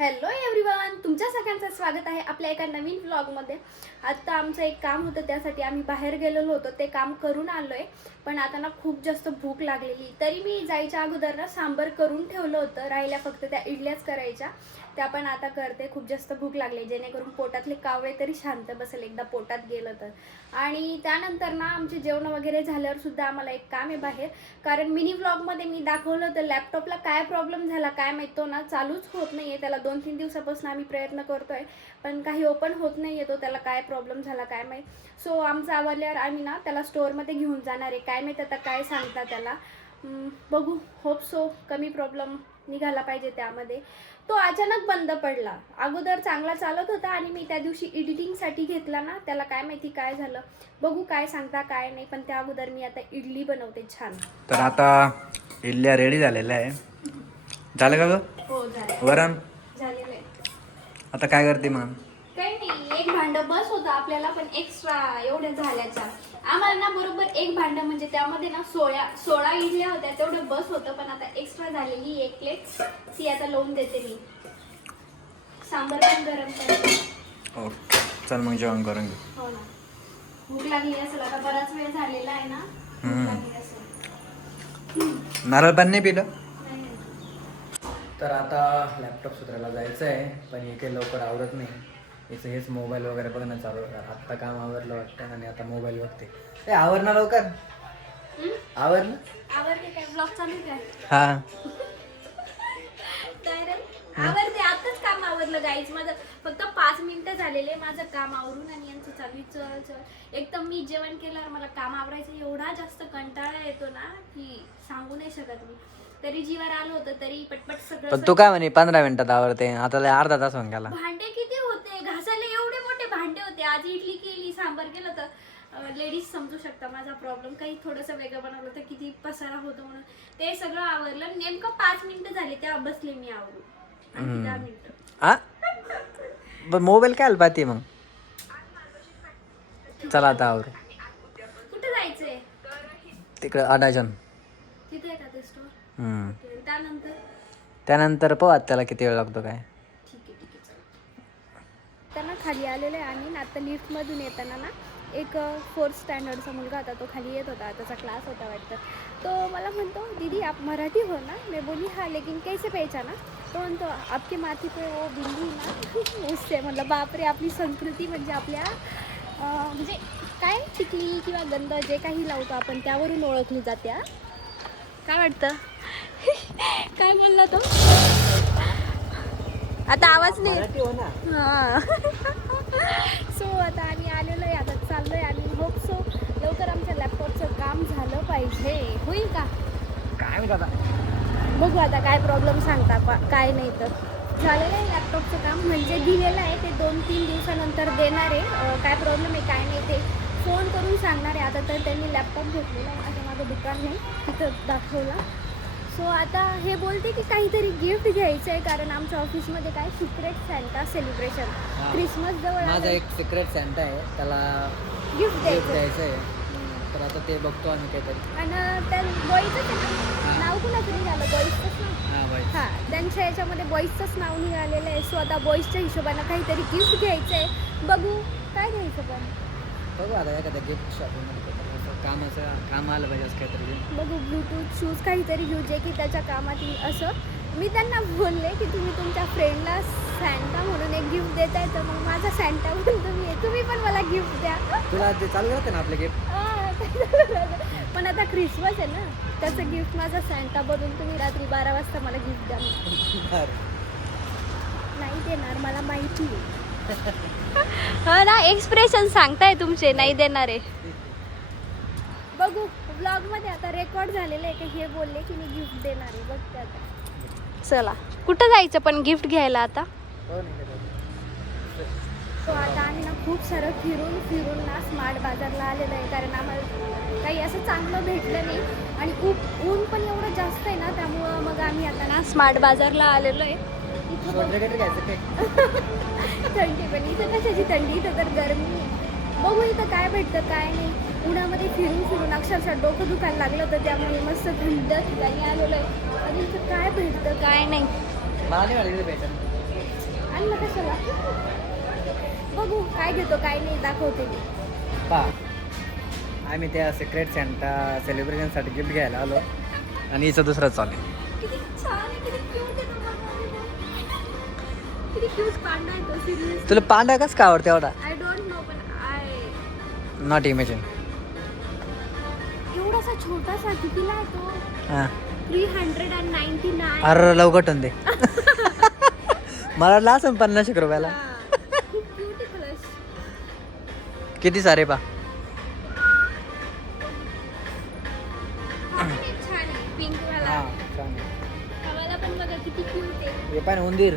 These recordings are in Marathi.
हॅलो एव्हरीवन, तुमच्या सगळ्यांचं स्वागत आहे आपल्या एका नवीन व्लॉगमध्ये. आता आमचं एक काम होतं, त्यासाठी आम्ही बाहेर गेलेलो होतो. ते काम करून आलो आहे, पण आता ना खूप जास्त भूक लागलेली. तरी मी जायच्या अगोदर ना सांबर करून ठेवलं होतं. राहिल्या फक्त त्या इडल्याच करायच्या, त्या पण आता करते. खूप जास्त भूक लागली, जेणेकरून पोटातले कावळे तरी शांत बसेल एकदा पोटात गेलं तर. आणि त्यानंतर ना आमचे जेवण वगैरे झाल्यावर सुद्धा आम्हाला एक काम आहे बाहेर. कारण मिनी व्लॉगमध्ये मी दाखवलं होतं लॅपटॉपला काय प्रॉब्लेम झाला काय माहीत, तो ना चालूच होत नाही आहे. त्याला 2-3 दिवसापासून आम्ही प्रयत्न करतोय, पण काही ओपन होत नाही आहे. तो त्याला काय प्रॉब्लेम झाला काय माहीत. सो आमचं आवडल्यावर आम्ही ना त्याला स्टोअरमध्ये घेऊन जाणार आहे. काय माहीत आता काय सांगता त्याला, बघू. होप सो कमी प्रॉब्लेम निघाला पाहिजे त्यामध्ये. तो अचानक बंद पडला. अगोदर चांगला चालत होता आणि मी त्या दिवशी एडिटिंगसाठी घेतला ना, त्याला काय माहिती काय झालं. बघू काय सांगता काय नाही. पण त्या अगोदर मी आता इडली बनवते छान. तर आता इडल्या रेडी झालेल्या आहे. झालं का ग? हो झालं. वरण झालेलं आहे. आता काय करते मग? काही नाही, एक भांड बस होतं आपल्याला, पण एक्स्ट्रा एवढ्या झाल्याच्या आम्हाला ना बरोबर एक भांड म्हणजे त्यामध्ये ना 16 इडल्या होत्या, तेवढं बस होतं. पण आता एक्स्ट्रा झालेली एक प्लेट, ती आता लावून देते मी. सांबार पण गरम करते. ओके, चल मग जेवण करून घेऊ. हो ना, भूक लागली असेल आता, बराच वेळ झालेला आहे ना. भूक लागली असेल. नारळ पण नाही पिलं. नाही नाही. तर आता लॅपटॉप सुधारायला जायचं आहे, पण हे काही लवकर आवडत नाही. याचं हेच मोबाईल वगैरे बघणं चालू आहे. आत्ता काम आवरलं वाटतं आणि आता मोबाईल बघते. ए आवर ना लवकर, आवर ना. आवडते काय ब्लॉग चालू आहे काय? हा, काय रे आवडते. आताच काम आवरलं गाईज माझं. फक्त 5 मिनिटं झालेले माझं काम आवरून, आणि यांचं चालू चल चल. एक तर मी जेवण केल्यावर मला काम आवरायचं एवढा जास्त कंटाळा येतो ना की सांगू नाही शकत मी. तरी जीवावर आलं होतं, तरी पटपट सगळं. पण तू काय म्हणे 15 मिनिटात आवडते, आता लय अर्धा तास होऊन गेला. भांडे किती होते घासायला, एवढे मोठे भांडे होते. आज इडली केली, सांबार केलं, तर लेडीज समजू शकता माझा प्रॉब्लेम. काही थोडंसं वेगळं बनवलं तर किती पसारा होतो म्हणून. ते सगळं आवरलं. नेमकं 5 मिनिटं झाले तेव्हा बसले मी आवरून. आणखी 10 मिनिटं. आ पण मोबाईल काय पाहते मग? चला आता आवरू. कुठे जायचंय? तिकडे अडाजन. तिथे आहे का ते स्टोर? त्यानंतर त्यानंतर पाहू त्याला किती वेळ लागतो काय. ठीक आहे चला. त्यांना खाली आलेलं आहे आणि आता लिफ्टमधून येताना ना एक 4th स्टँडर्डचा मुलगा होता, तो खाली येत होता. त्याचा क्लास होता वाटतं. तो मला म्हणतो, दीदी आप मराठी हो ना? मैं बोली हाँ, लेकिन कैसे पहचाना? तो म्हणतो आपके माथे पे वो बिंदी ना उससे. म्हटलं बापरे, आपली संस्कृती म्हणजे आपल्या म्हणजे काय टिकली किंवा गंध जे काही लावतो आपण त्यावरून ओळखली जाते. काय वाटतं? काय बोलला तो? आता आवाज नाही. हां. सो आता आम्ही आलेलो आहे, आता चाललो आहे. आणि होप सो लवकर आमच्या लॅपटॉपचं काम झालं पाहिजे. होईल का काय माहित आता. बघू आता काय प्रॉब्लेम सांगता काय नाही. तर झालेलं आहे लॅपटॉपचं काम, म्हणजे दिलेलं आहे. ते 2-3 दिवसानंतर देणार आहे. काय प्रॉब्लेम आहे काय नाही ते फोन करून सांगणार आहे. आता तर त्यांनी लॅपटॉप घेतलेला आहे. आता माझं दुकान नाही तिथं दाखवलं. सो आता हे बोलते की काहीतरी गिफ्ट घ्यायचं आहे, कारण आमच्या ऑफिसमध्ये काय सिक्रेट सॅन्टा सेलिब्रेशन क्रिसमस जवळ माझा एक सिक्रेट सॅन्टा आहे, त्याला गिफ्ट गिफ्ट द्यायचं. द्यायचं आहे. तर आता ते बघतो आम्ही काहीतरी. आणि त्या बॉईजचं नाव कुणाचं निघालं? बॉईजचंच नाव. हां बाई. हां, त्यांच्या याच्यामध्ये बॉईजचंच नाव निघालेलं आहे. सो आता बॉईजच्या हिशोबानं काहीतरी गिफ्ट घ्यायचं आहे. बघू काय घ्यायचं. पण बघू आता एखाद्या गिफ्ट शॉपिंगमध्ये काहीतरी काम आलं पाहिजे असं काहीतरी. बघू ब्लूटूथ शूज काहीतरी घेऊ जे की त्याच्या कामात येईल असं. मी त्यांना बोलले की तुम्ही तुमच्या फ्रेंडला सॅन्टा म्हणून एक गिफ्ट देताय, तर मग माझा सॅन्टा म्हणून तुम्ही पण मला गिफ्ट द्या. तुला ते चालू राहते ना आपले गिफ्ट. पण आता क्रिसमस आहे ना, त्याचं गिफ्ट माझा सॅन्टा बनवून तुम्ही रात्री 12 वाजता मला गिफ्ट द्या. नाही देणार, मला माहिती आहे. हो ना, एक्सप्रेशन सांगताय तुमचे, नाही देणार आहे. बघू ब्लॉगमध्ये आता रेकॉर्ड झालेलं आहे की हे बोलले की मी गिफ्ट देणार आहे. बघते आता. चला कुठं जायचं पण गिफ्ट घ्यायला आता? तो आता आम्ही ना खूप सारं फिरून ना स्मार्ट बाजारला आलेलं आहे, कारण आम्हाला काही असं चांगलं भेटलं नाही. आणि ऊन पण एवढं जास्त आहे ना, त्यामुळं मग आम्ही आता ना स्मार्ट बाजारला आलेलो आहे. थंडी पण इथं कशाची थंडी, इथं तर गरमी आहे. बघू इथं काय भेटतं काय नाही. उन्हामध्ये फिरून अक्षरशः डोकं दुखायला लागलं होतं, त्यामुळे मस्त थंड ठिकाणी आलेलो आहे. आणि इथं काय भेटतं काय नाही. मला नाही वाटलं भेटेल. आणलं कशाला? बघू काय घेतो काय नाही, दाखवते मी. पा आम्ही त्या सिक्रेट सेंटा सेलिब्रेशनसाठी गिफ्ट घ्यायला आलो आणि हिचं दुसरं चालू आहे. किती छान आहे, किती क्यूट आहे ना बघा. किती क्यूट पांडा आहे तो, सिरियस. तुला पांडा कसं काय आवडते एवढा? आय डोंट नो पण नॉट इमेजिन. एवढासा छोटासा कितीला आहे तो? हां 399. अरे लवकर ठेवून दे. मला वाटलं असं 50 रुपयाला. खूप ब्युटिफुल आहे. किती सारे पा. हा पण एक छान आहे, पिंक वाला. हवाला पण बघा किती क्यूट आहे. हे पण उंदीर.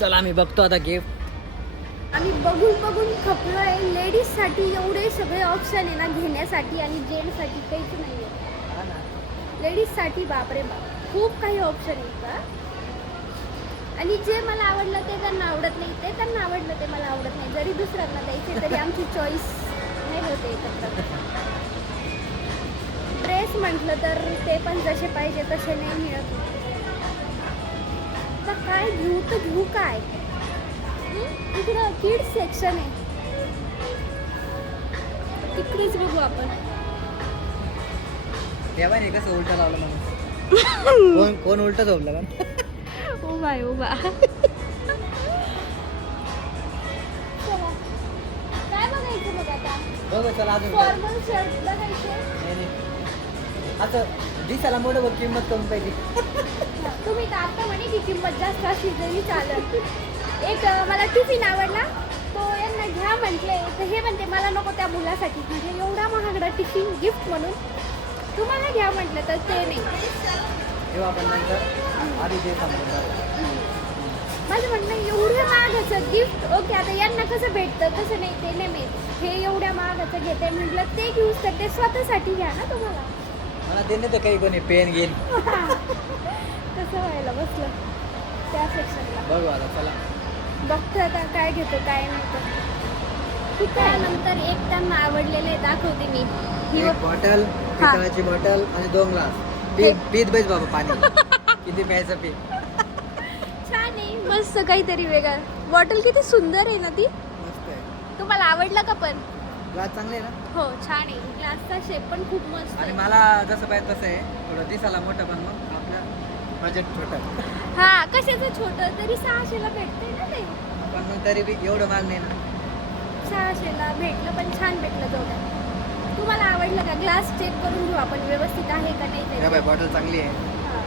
चला आम्ही बघतो आता गिफ्ट. आम्ही बघून बघून खपलोय. लेडीजसाठी एवढे सगळे ऑप्शन आहे ना घेण्यासाठी, आणि जेंट्ससाठी काहीच नाही आहे. लेडीजसाठी बापरे बाप खूप काही ऑप्शन आहेत का. आणि जे मला आवडलं ते त्यांना आवडत नाही, ते त्यांना आवडलं ते मला आवडत नाही. जरी दुसऱ्यांना द्यायचे तरी आमची चॉईस नाही होते एकत्र. ड्रेस म्हटलं तर ते पण जसे पाहिजे तसे नाही मिळत. आता काय घेऊ तर घेऊ काय. इकडं किड्स सेक्शन आहे, तिकडेच बघू आपण. तेव्हा नाही कसं उलटा लावलं मला. कोण उलटा झोपला का? उभा आहे उभा. चला काय बघायचं मग आता? बघ चला अजून काय? फॉर्मल शर्ट बघायचे. नाही. आता दिसायला मोठं बघ, किंमत कमी पाहिजे. तुम्ही तर आता म्हणे की किंमत जास्त असली तरी चालेल. एक मला टिफिन आवडला, तो यांना घ्या म्हटले, तर हे म्हणते मला नको त्या मुलासाठी. म्हणजे एवढा महागडा टिफिन गिफ्ट म्हणून तुम्हाला घ्या म्हटलं तर ते नाही. तेव्हा आपण नंतर आधी ते समजून जाऊ. माझं म्हणणं एवढ्या महागाचं गिफ्ट ओके, आता यांना कसं भेटतं तसं नाही, ते नाही मिळत. हे एवढ्या महागाचं घेते म्हटलं ते घेऊच तर ते स्वतःसाठी घ्या ना तुम्हाला. मला देणे तर काही कोणी पेन घेईन. कसं व्हायला बसलं त्या सेक्शनला. बघू आता चला. बघतो आता काय घेतो काय नाही तर. त्यानंतर एक त्यांना आवडलेले दाखवते मी. ही एक बॉटल, पितळाची बॉटल आणि 2 ग्लास. पीत बैस बाबा पाणी. किती प्यायचं पी. छान आहे, मस्त काहीतरी वेगळं. बॉटल किती सुंदर आहे ना ती. मस्त आहे. तुम्हाला आवडलं का पण? ग्लास चांगले आहे ना. हो छान आहे, ग्लासचा शेप पण खूप मस्त आणि आहे. मला जसं पाहिजे तसं आहे. थोडं दिसायला मोठं पण मग आपलं बजेट छोटं. हा कशाचं छोटं तरी 600ला भेटते ना ते. पण मग तरी बी एवढं महाग नाही ना. 600ला भेटलं पण छान भेटलं तेवढं. तुम्हाला आवडलं का? ग्लास चेक करून घेऊ आपण व्यवस्थित आहे का नाही ते. बाय बॉटल चांगली आहे, हा.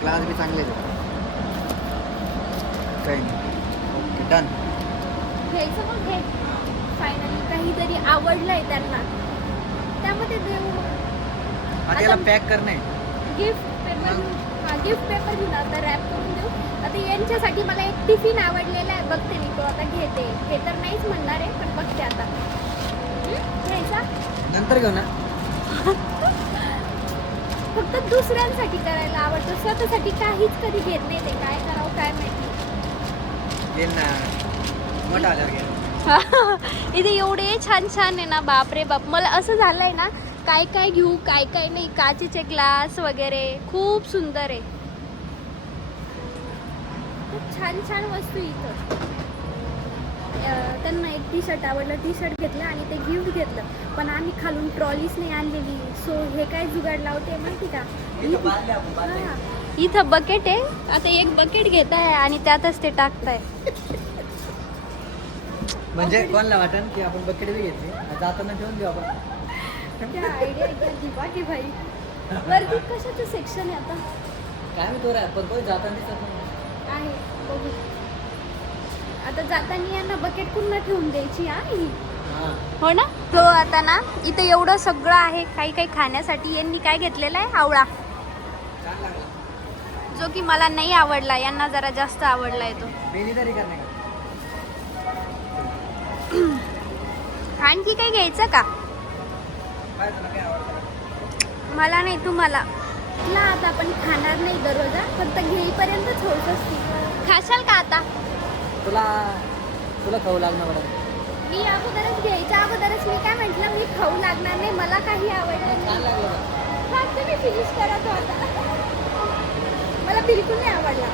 ग्लास बी चांगले आहेत. काही नाही. Okay done. घ्यायचं मग घे. फायनली काहीतरी आवडलंय त्यांना, त्यामध्ये देऊ. आता याला पॅक करणे. गिफ्ट पेपर गिफ्ट पेपर घेऊन आता रॅप करून देऊ. आता यांच्यासाठी मला एक टिफिन आवडलेला आहे, बघते मी तो आता घेते. हे तर नाहीच म्हणणार आहे पण बघते आता. घ्यायचा नंतर घेऊ ना. फक्त दुसऱ्यांसाठी करायला आवडतं, स्वतःसाठी काहीच कधी घेत नाही. ते काय करावं काय माहिती. घेईन ना, मोठा आल्यावर घे. इथे एवढे छान छान आहे ना, बापरे बाप. मला असं झालंय ना, काय काय घेऊ काय काय नाही. काचेचे ग्लास वगैरे खूप सुंदर आहे. खूप छान छान वस्तू इथं. त्यांना एक टी शर्ट आवडलं, टी शर्ट घेतलं आणि ते गिफ्ट घेतलं. पण आम्ही खालून ट्रॉलीच नाही आणलेली. सो हे काय जुगाड लावते माहिती का? हा. इथं बकेट आहे, आता एक बकेट घेत आहे आणि त्यातच ते टाकताय. म्हणजे कोणाला वाटन की आपण बकेट बी घेतली, जाताना ठेवून देऊ आपण. त्या आयडिया की भाई. वरती कशाचं सेक्शन आहे आता? काय मी तो पण कोणी जाताना दिसत नाही. आहे बघू. आता जाताना यांना बकेट पुन्हा ठेवून द्यायची. आहे हो ना. तो आता ना इथे एवढं सगळं आहे काही काही खाण्यासाठी. यांनी काय घेतलेलं आहे? आवळा, छान लागला. जो की मला नाही आवडला, यांना जरा जास्त आवडलाय तो. बेलीदारी करणे का? आणखी काही घ्यायचं का? काय तुला काय आवडतं? मला नाही, तुम्हाला. ना आता आपण खाणार नाही दररोज, फक्त घेईपर्यंतच होत असते. खाशाल का आता? तुला खाऊ लागणार मॅडम. मी अगोदरच घ्यायच्या अगोदरच मी काय म्हटलं, मी खाऊ लागणार नाही, मला काही आवडलं छान नाही. लागलं का? हा तुम्ही फिनिश करा तो आता. मला बिलकुल नाही आवडला.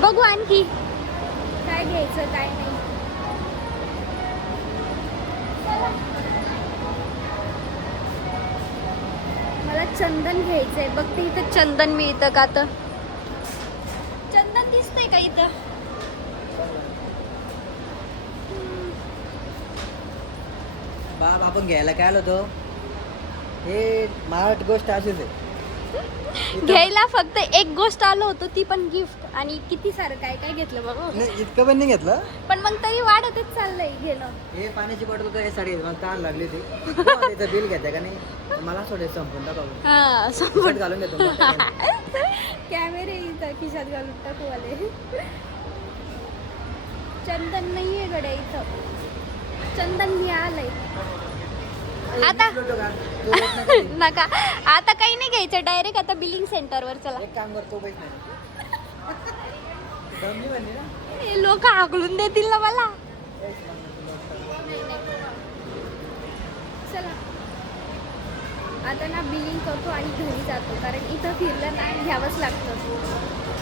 बघू आणखी काय घ्यायचं काय नाही. चला. मला चंदन घ्यायचंय. बघते इथं चंदन मिळतं का? तर चंदन दिसतंय का इथं? बाप आपण घ्यायला काय आलो होतो हे महाराष्ट्र गोष्ट अशीच आहे. घ्यायला फक्त एक गोष्ट आलो होतो ती पण गिफ्ट. आणि किती सारं काय काय घेतलं बाबा. नाही इतकं पण नाही घेतलं. पण मग तरी वाढतच चाललंय घेणं. हे पाण्याची बॉटल होतं हे साडी मला ताण लागली होती. त्याचं बिल घेते का नाही मला थोडे संपून टाकावं. हा शर्ट घालून घेतो मोठ्या. कॅमेरे इथं खिशात घालून टाकू आले. चंदन नाहीये गड्या इथं. चंदन हे आलंय आता. तू येत नाही कधी? नका आता काही नाही घ्यायचं. डायरेक्ट आता बिलिंग सेंटरवर चला. एक काम करतो बाई नाही दमली म्हणली ना. लोक हाकलून देतील ना मला. चला आता ना बिलिंग करतो आणि घरी जातो. कारण इथं फिरलं ना घ्यावंच लागतं.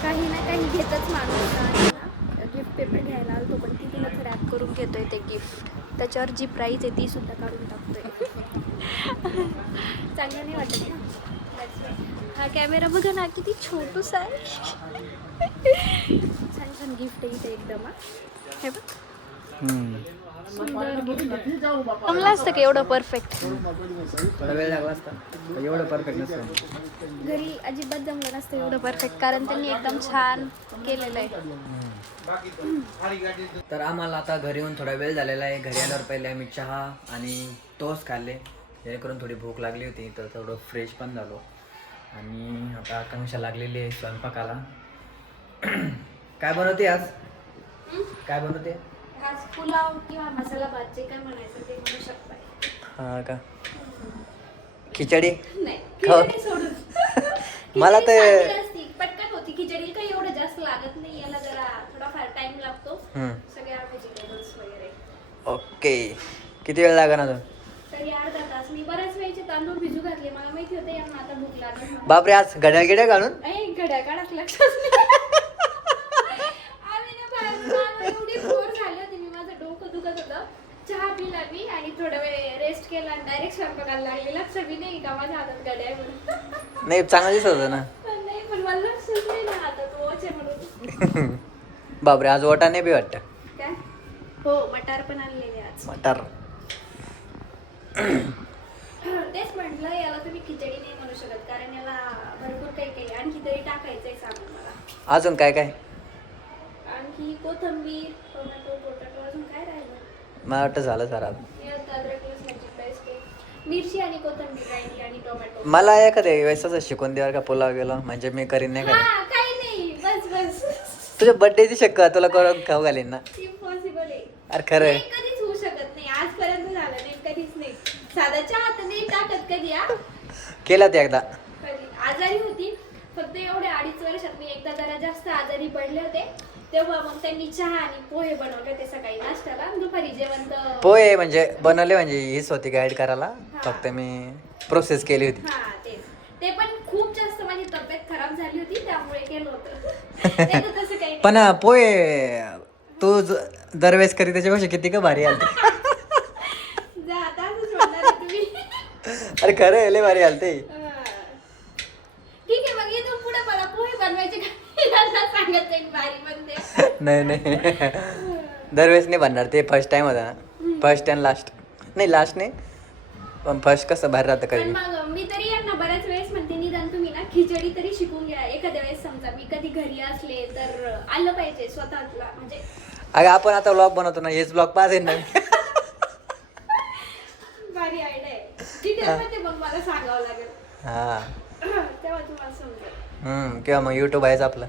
काही ना काही घेतच माणूस. आणि ना गिफ्ट पेपर घ्यायला आलो पण तिथूनच रॅप करून घेतोय ते गिफ्ट. त्याच्यावर जी प्राईज आहे ती सुद्धा काढून टाकतोय. चांगलं नाही वाटत ना. That's why. हा कॅमेरा बघा ना किती छोटूसा आहे. छान छान गिफ्ट आहे इथे एकदम. हे बघ सुंदर गिफ्ट. जमलं असतं का एवढं परफेक्ट? थोडा वेळ लागला असता एवढं परफेक्ट नसतं. घरी अजिबात जमलं नसतं एवढं परफेक्ट. कारण त्यांनी एकदम छान केलेलं आहे. तर आम्हाला आता घरी येऊन थोडा वेळ झालेला आहे. घरी आल्यावर पहिले आम्ही चहा आणि टोस्ट खाल्ले जेणेकरून थोडी भूक लागली होती. तर थोडं फ्रेश पण झालो. आणि आता आकांक्षा लागलेली आहे स्वयंपाकाला. काय बनवते आज? काय बनवते? आज पुलाव किंवा मसाला भात जे काय म्हणायचं ते म्हणू शकता. हा का खिचडी? नाही खाऊ. खिचडी सोडून. मला खिचडी ते- साधी असती, पटकन होती. खिचडी काही एवढं जास्त लागत नाही. याला जरा थोडाफार टाइम लागतो. सगळ्या व्हेजिटेबल्स वगैरे. ओके किती वेळ लागणार अजून? तरी अर्धा तास. मी बऱ्याच वेळचे तांदूळ भिजू घातले. मला माहिती होतं यांना आता भूक लागेल. बापरे आज घड्याळ गिड्या घालून घड्या काढाच लक्षात नाही. आम्ही ना बाहेरून आलो, एवढी बोर झाली होती मी. माझं डोकं दुखत होतं. चहा पिला मी आणि थोडा वेळ रेस्ट केला आणि डायरेक्ट स्वयंपाकाला लागले. लक्ष बी नाही का माझ्या हातात घड्या आहे म्हणून. नाही चांगलं दिसत होतं ना. पण नाही पण मला लक्षच नाही ना हातात वॉच आहे म्हणून. बापरे आज वाटाणे बी वाटतं. काय? हो मटार पण आणलेले आज. मटार. तेच म्हटलं याला तुम्ही खिचडी नाही म्हणू शकत कारण याला भरपूर काही काही आणखी तरी टाकायचंय सांगून मला. अजून काय काय? आणखी कोथिंबीर, टोमॅटो, पोटॅटो अजून काय राहिलं? मला वाटतं झालं सर आज. अद्रक लसणाची पेस्ट, मिरची आणि कोथिंबीर राहिली आणि टोमॅटो. मला एखाद्या वेळेस शिकून द्यावर का पुलाव गेलो म्हणजे मी करीन नाही करीन. हा काही नाही बस बस. तुझ्या बर्थडेची शक्य तुला करून खाऊ घालीन ना. इम्पॉसिबल आहे. अरे खरं हे आहे. कधीच होऊ शकत नाही. आजपर्यंत झालं नाही कधीच नाही. साधा चहा तर नाही टाकत कधी. हा केला ते एकदा. कधी आजारी होती फक्त एवढ्या 2.5 वर्षात मी एकदा जरा जास्त आजारी पडले होते. तेव्हा मग त्यांनी चहा आणि पोहे बनवले होते सकाळी नाश्त्याला. दुपारी जेवण तर पोहे म्हणजे बनवले म्हणजे हीच होती गाईड करायला. फक्त मी प्रोसेस केली होती. हा तेच. ते पण खूप जास्त माझी तब्येत खराब झाली होती त्यामुळे केलं होतं. नाही तर तसं काही नाही. पण पोहे तू दरवेळेस करी त्याच्यापेक्षा किती का भारी आलते. जा आता असंच म्हणणार आहे तुम्ही. अरे खरं आहे लय भारी आलते. ठीक आहे मग इथून पुढे मला पोहे बनवायचे का सांगत जाईल भारी बनते. नाही नाही दरवेळेस नाही बनणार. ते फर्स्ट टाइम होता ना. First and last. नाही लास्ट नाही पण फर्स्ट कसं बाहेर राहतं पण कधी. मग मी तरी यांना बऱ्याच वेळेस म्हणते निदान तुम्ही ना खिचडी तरी शिकून घ्या. एखाद्या वेळेस समजा मी कधी घरी असले तर आलं पाहिजे स्वतःला म्हणजे. अगं आपण आता व्लॉग बनवतो ना हेच व्लॉग पाहते ना. भारी आयडिया आहे. डिटेल मध्ये मग मला सांगावं लागेल. हा तेव्हा तुम्हाला समजेल. किंवा मग युट्यूब आहेच आपलं.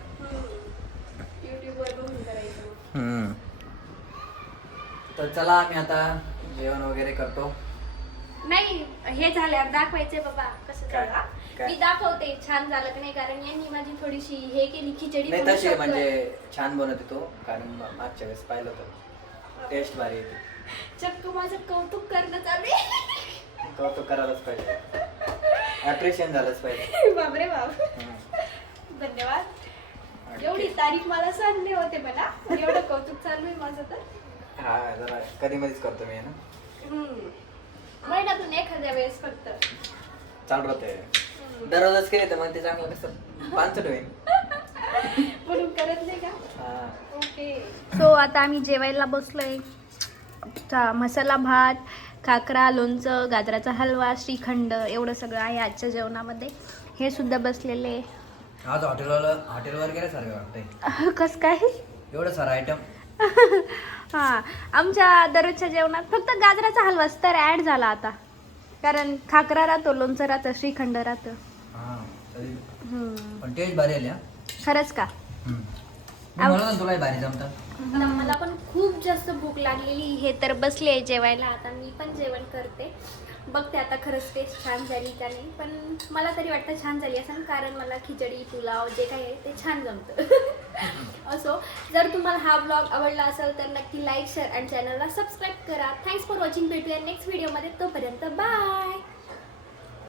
युट्यूबवर बघून करायचं मग. तर चला आम्ही आता जेवण वगैरे करतो. नाही हे झाल्यावर दाखवायचंय बाबा कसं काय? झालं. काय? मी दाखवते छान झालं की नाही कारण यांनी माझी थोडीशी हे केली खिचडी. नाही म्हणू तशी शकतो. म्हणजे छान बनवते तो कारण मागच्या वेळेस पाहिलं होतं टेस्ट भारी येते. चक्क माझं कौतुक करणं चालू आहे. कौतुक करायलाच पाहिजे, ॲप्रिशिएट झालंच पाहिजे. बापरे बाप. धन्यवाद. एवढी तारीफ मला सहन नाही होते मला, एवढं कौतुक चालू आहे माझं तर. हा जरा कधी मध्येच करतो मी ना, महिन्यातून एखाद्या वेळेस फक्त. चालू राहते. दररोजच केले तर मग ते चांगलं कसं पानसट होईल. म्हणून करत नाही का? हा. ओके. सो आता आम्ही जेवायला बसलोय. मसाला भात, काकरा, लोणचं, गाजराचा हलवा, श्रीखंड एवढं सगळं आहे आजच्या जेवणामध्ये. हे सुद्धा बसलेले. आज हॉटेलवर गेल्यासारखं वाटतंय. कसं काय? एवढं सारं आयटम. हां, आमच्या दररोजच्या जेवणात फक्त गाजराचा हलवाच तर ॲड झाला आता, कारण खाकरा राहतो, लोणचं राहतं, श्रीखंड राहतं. हा तरी हम्म. पण टेस्ट भारी आली हा. खरंच का? मला तुला भारी जमतात. मला पण खूप जास्त भूक लागलेली. हे तर बसले जेवायला. आता मी पण जेवण करते, बघते आता खरंच टेस्ट छान झाली का नाही. पण मला तरी वाटतं छान झाली असेल, कारण मला खिचडी, पुलाव जे काही आहे ते छान जमतं. असो, जर तुम्हाला हा ब्लॉग आवडला असेल तर नक्की लाईक, शेअर आणि चॅनलला सबस्क्राईब करा. Thanks for watching. भेटूया नेक्स्ट व्हिडिओमध्ये. तोपर्यंत बाय.